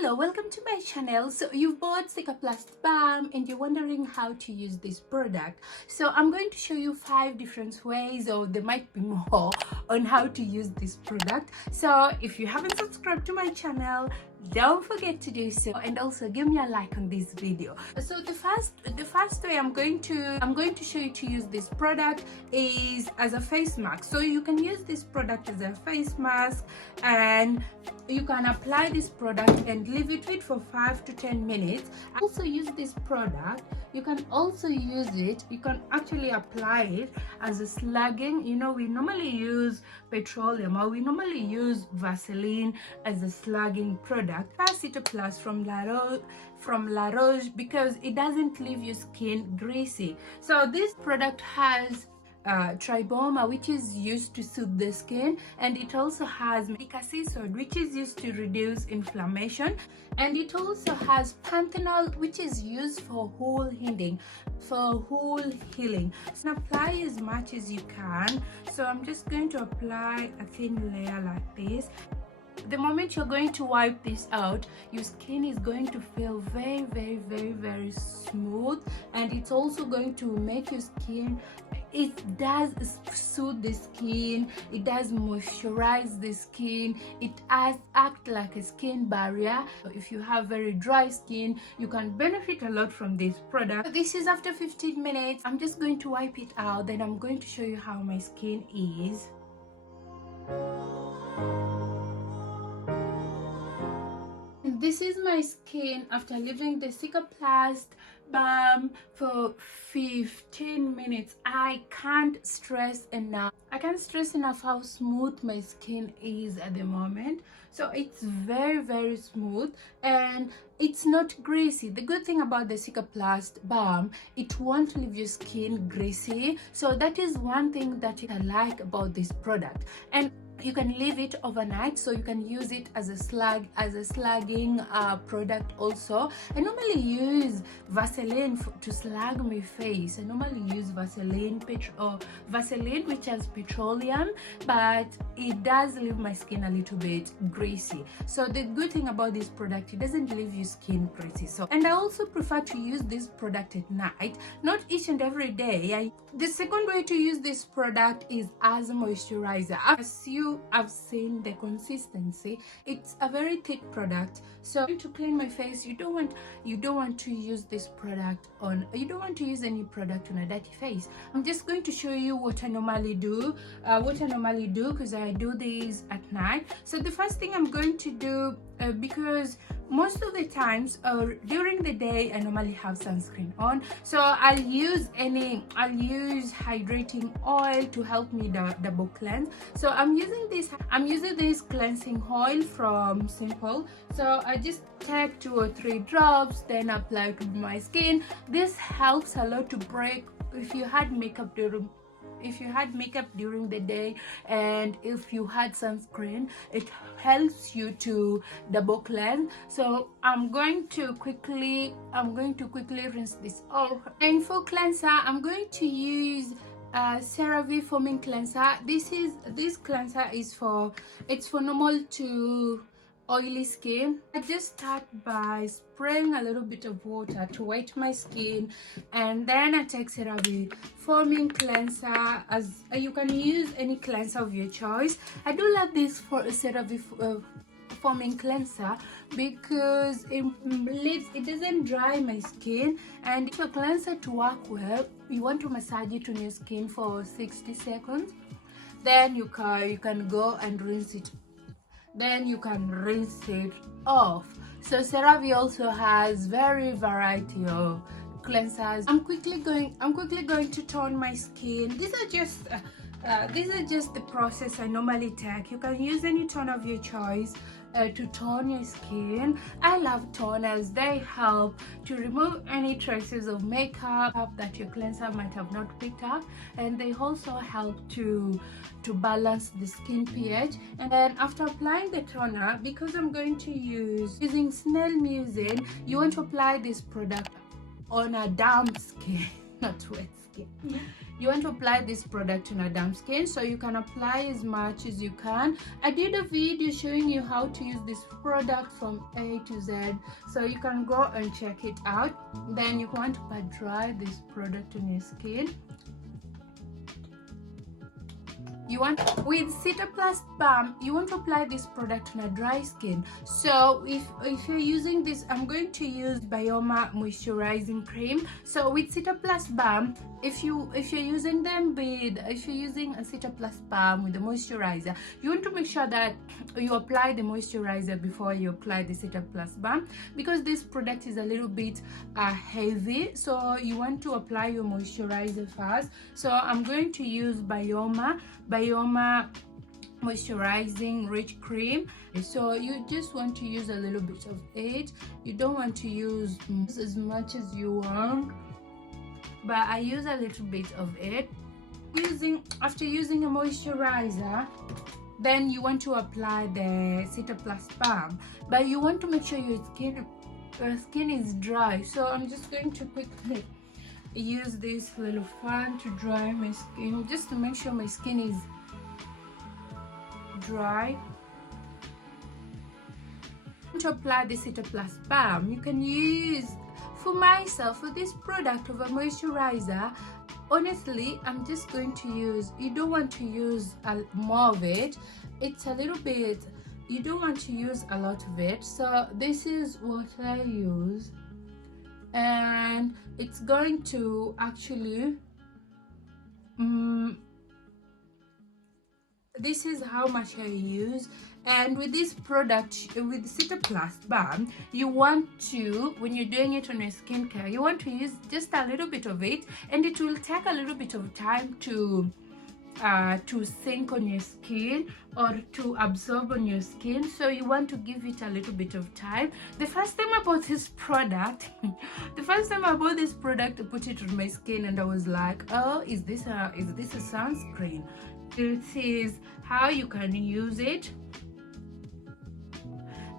Hello, welcome to my channel. So you've bought Cicaplast Baume and you're wondering how to use this product. So I'm going to show you 5 different ways, or there might be more, on how to use this product. So if you haven't subscribed to my channel, don't forget to do so, and also give me a like on this video. So the first way I'm going to show you to use this product is as a face mask. So you can use this product as a face mask, and you can apply this product and leave it with for 5 to 10 minutes. Also use this product, you can also use it, you can actually apply it as a slugging. You know, we normally use petroleum, or we normally use Vaseline as a slugging product. Cicaplast from La Roche, because it doesn't leave your skin greasy. So this product has Baume, which is used to soothe the skin, and it also has mentitioned, which is used to reduce inflammation, and it also has panthenol, which is used for wool healing. So apply as much as you can. So I'm just going to apply a thin layer like this. The moment you're going to wipe this out, your skin is going to feel very smooth, and it's also going to make your skin, it does soothe the skin, it does moisturize the skin, it act like a skin barrier. If you have very dry skin, you can benefit a lot from this product. This is after 15 minutes. I'm just going to wipe it out, then I'm going to show you how my skin is. This is my skin after leaving the Cicaplast Baume for 15 minutes. I can't stress enough how smooth my skin is at the moment. So it's very smooth, and it's not greasy. The good thing about the Cicaplast Baume, it won't leave your skin greasy. So that is one thing that I like about this product. And you can leave it overnight, so you can use it as a slugging product also. I normally use Vaseline to slug my face. I normally use Vaseline which has petroleum, but it does leave my skin a little bit greasy. So the good thing about this product, it doesn't leave your skin greasy. So, and I also prefer to use this product at night, not each and every day. The second way to use this product is as a moisturizer. As you have seen the consistency, it's a very thick product. So to clean my face, you don't want to use this product on, you don't want to use any product on a dirty face. I'm just going to show you what I normally do because I do this at night. So the first thing I'm going to do, because most of the times during the day I normally have sunscreen on, so I'll use hydrating oil to help me double cleanse. So I'm using this cleansing oil from Simple. So I just take 2 or 3 drops, then apply to my skin. This helps a lot to break if you had makeup during the day, and if you had sunscreen, it helps you to double cleanse. So I'm going to quickly rinse this off. And for cleanser, I'm going to use CeraVe foaming cleanser. This cleanser is for normal to oily skin. I just start by spraying a little bit of water to wet my skin, and then I take CeraVe foaming cleanser. As you can use any cleanser of your choice. I do love this for CeraVe foaming cleanser because it doesn't dry my skin, and if your cleanser to work well, you want to massage it on your skin for 60 seconds, then you can go and rinse it. Then you can rinse it off. So CeraVe also has variety of cleansers. I'm quickly going to tone my skin. These are just the process I normally take. You can use any tone of your choice to tone your skin. I love toners. They help to remove any traces of makeup that your cleanser might have not picked up, and they also help to balance the skin pH. And then after applying the toner, because I'm going to using snail mucin, you want to apply this product on a damp skin, not wet skin. you want to apply this product on a damp skin, so you can apply as much as you can. I did a video showing you how to use this product from A to Z, so you can go and check it out. Then you want to pat dry this product on your skin. You want, with Cicaplast Baume, you want to apply this product on a dry skin. So if you're using this, I'm going to use Baume moisturizing cream. So with Cicaplast Baume, if you're using a Cicaplast Baume with the moisturizer, you want to make sure that you apply the moisturizer before you apply the Cicaplast Baume, because this product is a little bit heavy, so you want to apply your moisturizer first. So I'm going to use Baume moisturizing rich cream. So you just want to use a little bit of it. You don't want to use as much as you want, but I use a little bit of it. After using a moisturizer, then you want to apply the Cicaplast Baume, but you want to make sure your skin is dry. So I'm just going to quickly use this little fan to dry my skin, just to make sure my skin is dry. To apply the Cicaplast Baume, you can use, for myself, for this product of a moisturizer, honestly, I'm just going to use, you don't want to use more of it. It's a little bit, you don't want to use a lot of it. So this is what I use, and it's going to actually this is how much I use. And with this product, with Cicaplast Baume, you want to, when you're doing it on your skincare, you want to use just a little bit of it, and it will take a little bit of time to sink on your skin or to absorb on your skin. So you want to give it a little bit of time. The first time I bought this product I put it on my skin and I was like, oh, is this a sunscreen? This is how you can use it.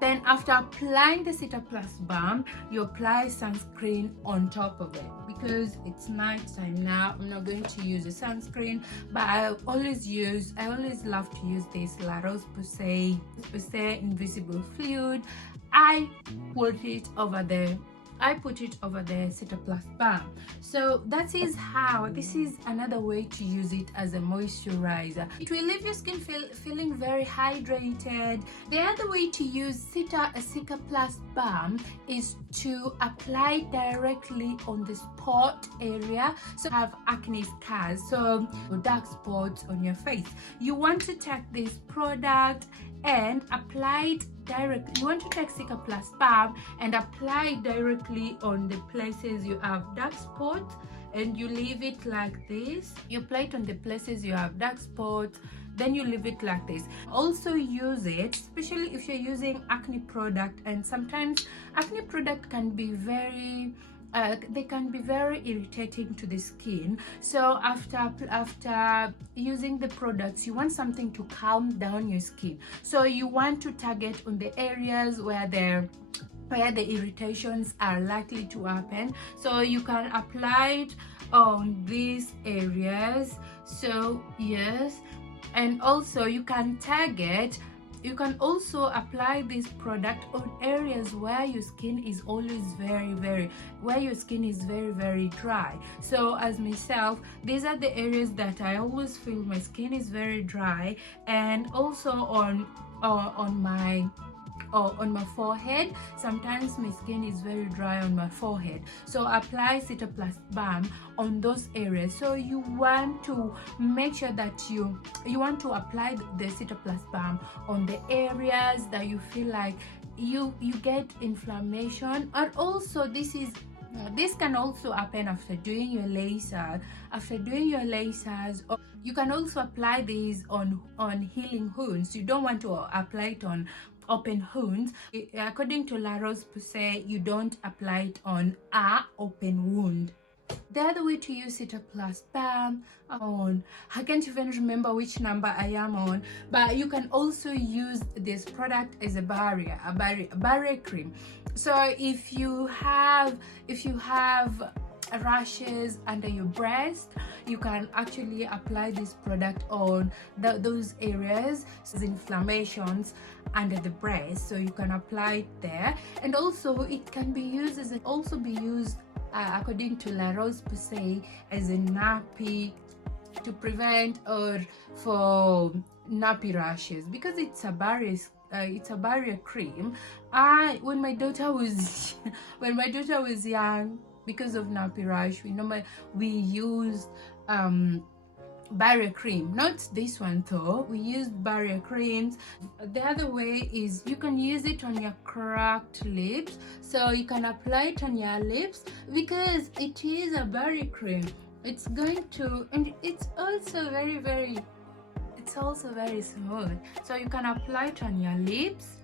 Then after applying the Cicaplast Baume, you apply sunscreen on top of it. Because it's night time now, I'm not going to use a sunscreen, but I always love to use this roche-posay invisible fluid. I put it over the Cicaplast Baume. So this is another way to use it as a moisturizer. It will leave your skin feeling very hydrated. The other way to use Cicaplast Baume is to apply directly on the spot area. So you have acne scars, so dark spots on your face. You want to take this product and apply it directly. You want to take Cicaplast Baume and apply it directly on the places you have dark spots, and you leave it like this. You apply it on the places you have dark spots, then you leave it like this. Also use it, especially if you're using acne product, and sometimes acne product can be very irritating to the skin. So after using the products, you want something to calm down your skin. So you want to target on the areas where the irritations are likely to happen. So you can apply it on these areas. So yes, and also you can also apply this product on areas where your skin is always very dry. So as myself, these are the areas that I always feel my skin is very dry, and also on my forehead. Sometimes my skin is very dry on my forehead, so apply Cicaplast Baume on those areas. So you want to make sure that you want to apply the Cicaplast Baume on the areas that you feel like you get inflammation. And also this can also happen after doing your lasers. Or you can also apply these on healing wounds. You don't want to apply it on open wounds. According to roche-posay, you don't apply it on a open wound. The other way to use Cicaplast Baume I can't even remember which number I am on, but you can also use this product as a barrier cream. So if you have rashes under your breast, you can actually apply this product on those areas, inflammations under the breast, so you can apply it there. And also it can be used as according to la roche-posay as a nappy, to prevent or for nappy rashes, because it's a barrier cream. When my daughter was young, because of nappy rash, we used barrier cream, not this one though. We used barrier creams. The other way is you can use it on your cracked lips, so you can apply it on your lips because it is a barrier cream. It's going to, and it's also very smooth, so you can apply it on your lips.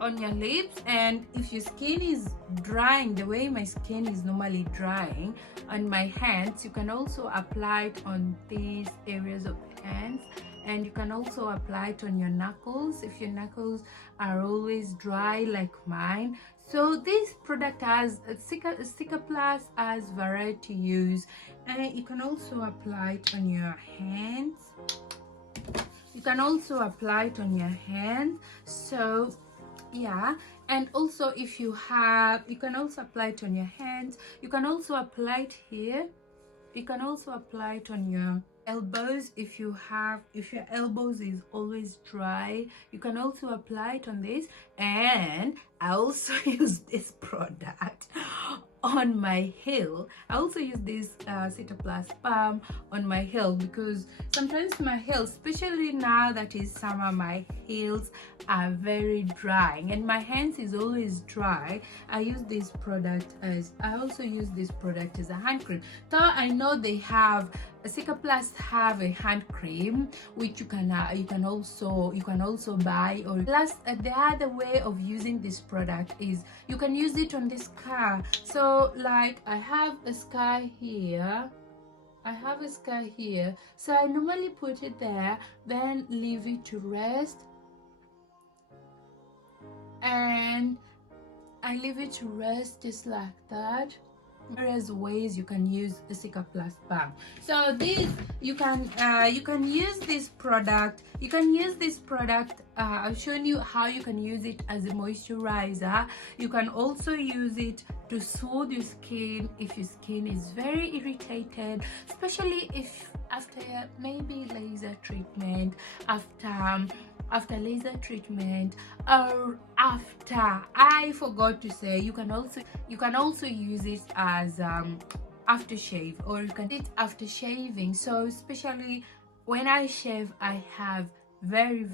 And if your skin is drying the way my skin is normally drying on my hands, you can also apply it on these areas of the hands. And you can also apply it on your knuckles if your knuckles are always dry like mine. So this product has Cicaplast has variety use, and you can also apply it on your hands. So yeah, and also if you have, you can also apply it on your hands. You can also apply it here. You can also apply it on your elbows if your elbows is always dry. You can also apply it on this. And I also use this product on my heel. I also use this Cicaplast Baume on my heel because sometimes my heels, especially now that is summer, my heels are very dry and my hands is always dry. I also use this product as a hand cream. So I know they have Cicaplast have a hand cream which you can also buy. Or plus the other way of using this product is you can use it on the scar. So like I have a scar here, so I normally put it there, then leave it to rest, and I leave it to rest just like that. Various ways you can use the Cicaplast Baume. So this you can use this product. I've shown you how you can use it as a moisturizer. You can also use it to soothe your skin if your skin is very irritated, especially if after maybe laser treatment, after laser treatment, or after, I forgot to say, you can also use it as aftershave, or you can do it after shaving. So especially when I shave, I have very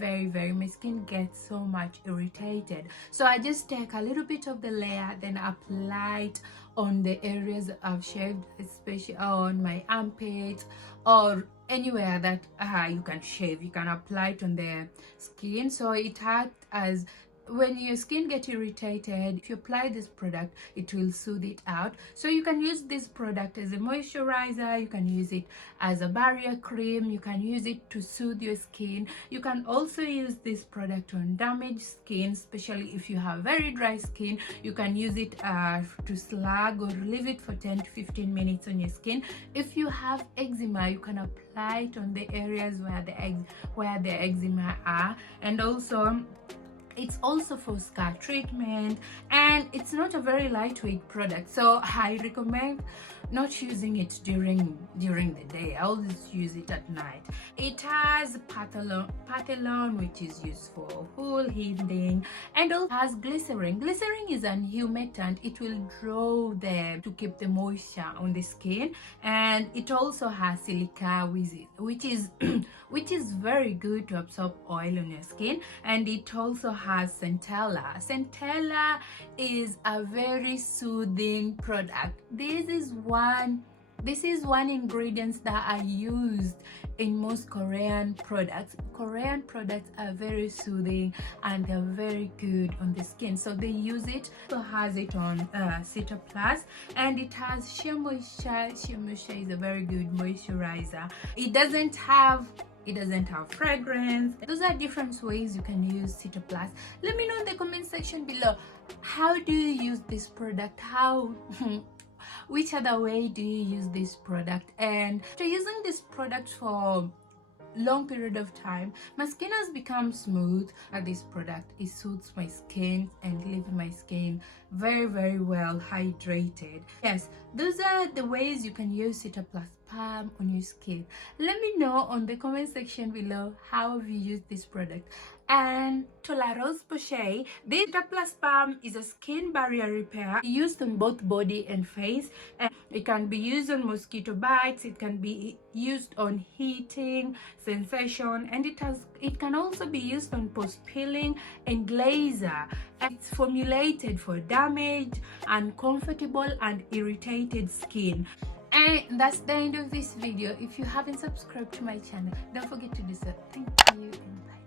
my skin gets so much irritated, so I just take a little bit of the layer, then apply it on the areas I've shaved, especially on my armpits or anywhere that you can shave. You can apply it on the skin, so it acts as, when your skin gets irritated, if you apply this product, it will soothe it out. So you can use this product as a moisturizer, you can use it as a barrier cream, you can use it to soothe your skin. You can also use this product on damaged skin, especially if you have very dry skin. You can use it to slug or leave it for 10 to 15 minutes on your skin. If you have eczema, you can apply it on the areas where the eczema are. And also it's also for scar treatment, and it's not a very lightweight product, so I recommend not using it during the day. I always use it at night. It has pathelon, which is used for wool healing, and also has glycerin. Glycerin is an humectant. It will draw to keep the moisture on the skin, and it also has silica with it, which is very good to absorb oil on your skin. And it also has centella. Centella is a very soothing product. This is one ingredient that I used in most Korean products. Korean products are very soothing and they're very good on the skin, so they use it. Also has it on Cicaplast, and it has Sheer Moisture. Sheer Moisture is a very good moisturizer. It doesn't have fragrance. Those are different ways you can use Cicaplast. Let me know in the comment section below, how do you use this product? which other way do you use this product? And after using this product for long period of time, my skin has become smooth. And this product, it suits my skin and leaves my skin very well hydrated. Yes, those are the ways you can use Cicaplast Baume on your skin. Let me know on the comment section below how have you used this product. And to la roche-posay, this Cicaplast Baume is a skin barrier repair used on both body and face, and it can be used on mosquito bites, it can be used on heating sensation, and it can also be used on post peeling and laser. It's formulated for damaged, uncomfortable and irritated skin. And that's the end of this video. If you haven't subscribed to my channel, don't forget to do so. Thank you and bye.